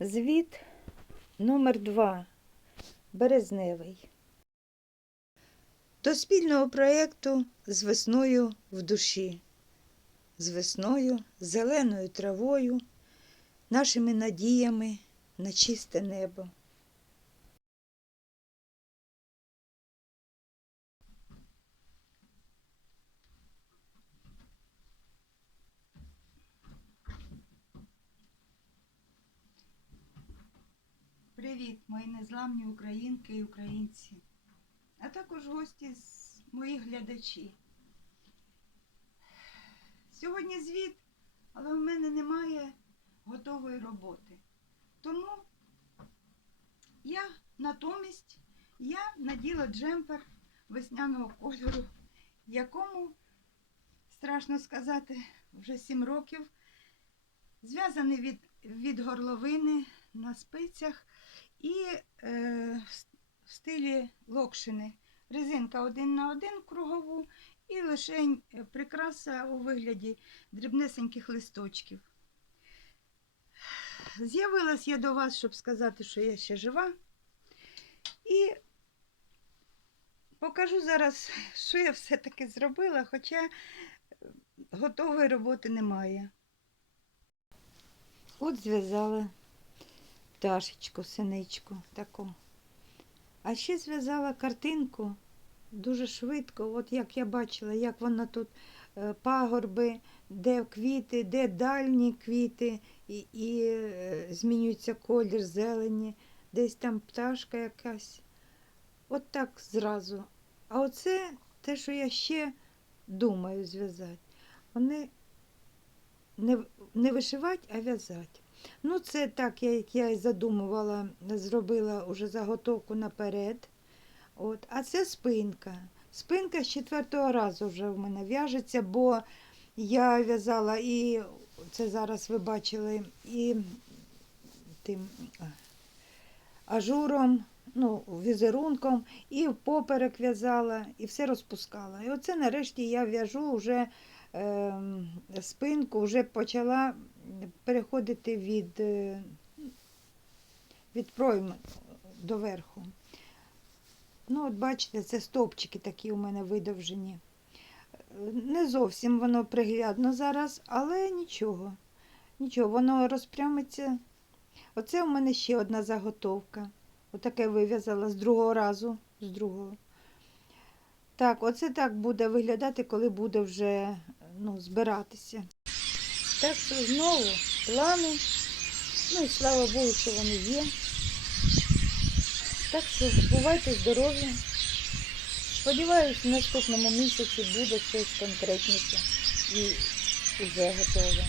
Звіт номер 2 Березневий. До спільного проєкту з весною в душі, з весною, зеленою травою, нашими надіями на чисте небо. Привіт, мої незламні українки і українці, а також гості з моїх глядачі. Сьогодні звіт, але в мене немає готової роботи. Тому я натомість я наділа джемпер весняного кольору, якому, страшно сказати, вже 7 років, зв'язаний від, від горловини на спицях і е, в стилі локшини. Резинка один на один кругову і лише прикраса у вигляді дрібнесеньких листочків. З'явилась я до вас, щоб сказати, що я ще жива. І покажу зараз, що я все-таки зробила, хоча готової роботи немає. От зв'язала пташечку, синичку таку. А ще зв'язала картинку дуже швидко, от як я бачила, як вона тут е, пагорби, де квіти, де дальні квіти, і, і е, змінюється колір зелені, десь там пташка якась. От так зразу. А оце те, що я ще думаю зв'язати. Вони не, не вишивати, а в'язати. Ну, це так, як я і задумувала, зробила уже заготовку наперед. От. А це спинка. Спинка з четвертого разу вже в мене в'яжеться, бо я в'язала і це зараз ви бачили, і тим ажуром, ну, візерунком, і поперек в'язала, і все розпускала. І оце нарешті я в'яжу вже спинку, вже почала переходити від, е, від пройми до верху. Ну, от бачите, це стовпчики такі у мене видовжені. Не зовсім воно приглядно зараз, але нічого. Нічого, воно розпрямиться. Оце у мене ще одна заготовка. Отаке вив'язала з другого разу. З другого. Так, оце так буде виглядати, коли буде вже ну, збиратися. Так що знову плани. Ну і слава Богу, що вони є. Так що бувайте здорові. Сподіваюсь, в наступному місяці буде щось конкретніше і вже готове.